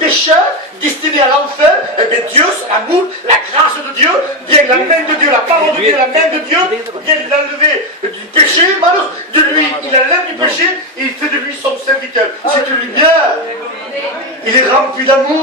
pécheur destiné à l'enfer, eh bien Dieu, l'amour, la grâce de Dieu, vient la main de Dieu, la parole de Dieu, la main de Dieu, vient l'enlever du péché, malheur de lui, il enlève du péché, et il fait de lui son serviteur. C'est une lumière. Il est rempli d'amour.